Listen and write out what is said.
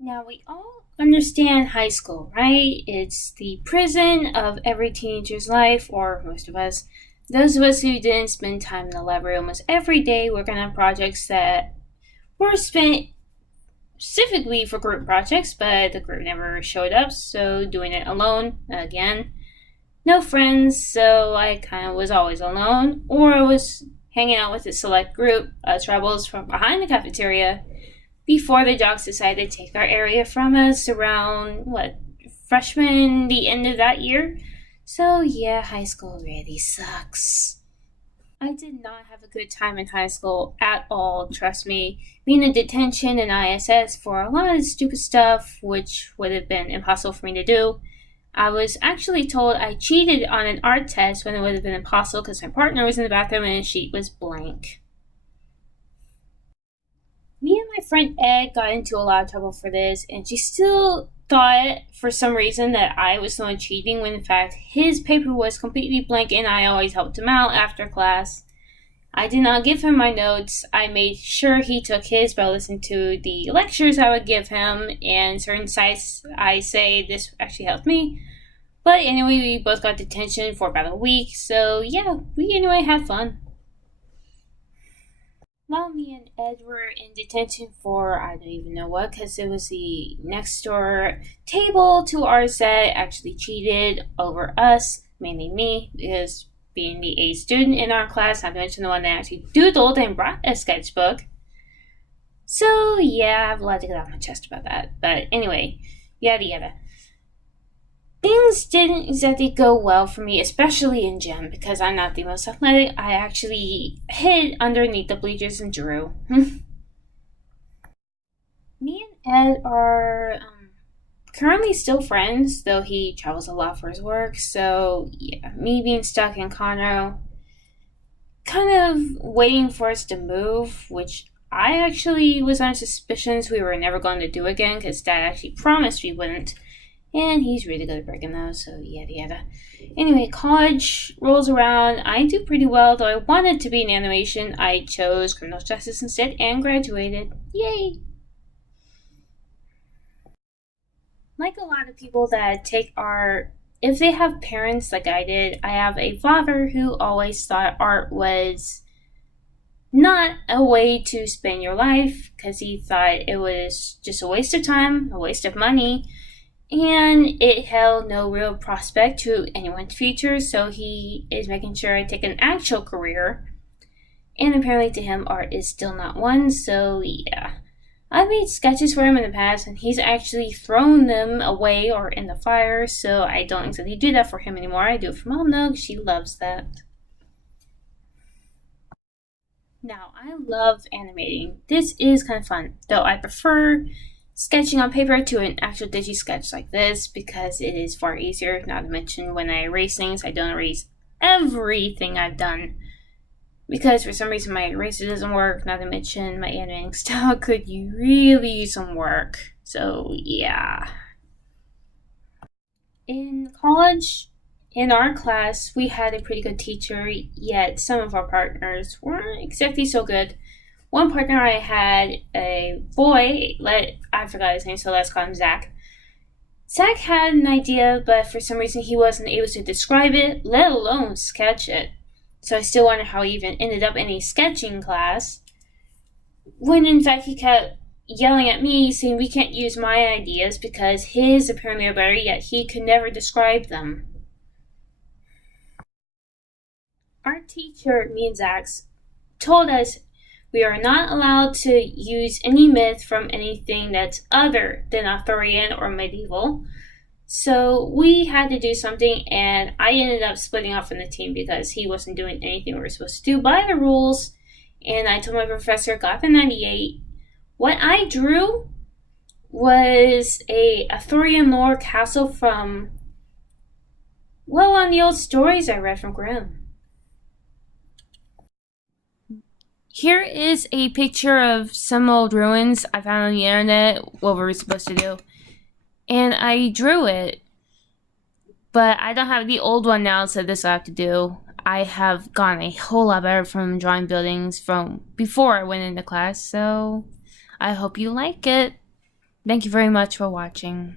Now, we all understand high school, right? It's the prison of every teenager's life, or most of us. Those of us who didn't spend time in the library almost every day working on projects that were spent specifically for group projects, but the group never showed up, so doing it alone again. No friends, so I kind of was always alone, or I was hanging out with a select group of rebels from behind the cafeteria before the dogs decided to take our area from us around, freshman, the end of that year. So, yeah, high school really sucks. I did not have a good time in high school at all, trust me. Being in detention and ISS for a lot of stupid stuff, which would have been impossible for me to do. I was actually told I cheated on an art test when it would have been impossible because my partner was in the bathroom and the sheet was blank. Me and my friend Ed got into a lot of trouble for this, and she still thought for some reason that I was the one cheating when in fact his paper was completely blank and I always helped him out after class. I did not give him my notes. I made sure he took his by listening to the lectures I would give him and certain sites I say this actually helped me. But anyway, we both got detention for about a week, so yeah, we anyway had fun. Well, me and Ed were in detention for I don't even know what, because it was the next door table to our set actually cheated over us, mainly me, because being the A student in our class, not to mention the one that actually doodled and brought a sketchbook. So, yeah, I have a lot to get off my chest about that. But anyway, yada yada. Things didn't exactly go well for me, especially in gym, because I'm not the most athletic. I actually hid underneath the bleachers and drew. Me and Ed are currently still friends, though he travels a lot for his work. So, yeah, me being stuck in Conroe, kind of waiting for us to move, which I actually was on suspicions we were never going to do again, because Dad actually promised we wouldn't. And he's really good at breaking those, so yada yada. Anyway, college rolls around. I do pretty well, though I wanted to be in animation. I chose criminal justice instead and graduated. Yay! Like a lot of people that take art, if they have parents like I did, I have a father who always thought art was not a way to spend your life because he thought it was just a waste of time, a waste of money, and it held no real prospect to anyone's future, so he is making sure I take an actual career. And apparently, to him, art is still not one, so yeah. I've made sketches for him in the past, and he's actually thrown them away or in the fire, so I don't exactly do that for him anymore. I do it for Mom, though. She loves that. Now, I love animating. This is kind of fun, though I prefer sketching on paper to an actual digi sketch like this because it is far easier. Not to mention when I erase things, I don't erase everything I've done because for some reason my eraser doesn't work. Not to mention my animating style could really use some work. So yeah. In college, in our class, we had a pretty good teacher, yet some of our partners weren't exactly so good. One partner I had a boy, I forgot his name, so let's call him Zach. Zach had an idea, but for some reason he wasn't able to describe it, let alone sketch it. So I still wonder how he even ended up in a sketching class. When in fact he kept yelling at me, saying we can't use my ideas because his apparently are better, yet he could never describe them. Our teacher, me and Zach's, told us we are not allowed to use any myth from anything that's other than Arthurian or medieval. So we had to do something, and I ended up splitting off from the team because he wasn't doing anything we were supposed to do by the rules. And I told my professor, got the 98. What I drew was a Arthurian lore castle from, well, on the old stories I read from Grimm. Here is a picture of some old ruins I found on the internet, what we were supposed to do. And I drew it. But I don't have the old one now, so this I have to do. I have gotten a whole lot better from drawing buildings from before I went into class, so I hope you like it. Thank you very much for watching.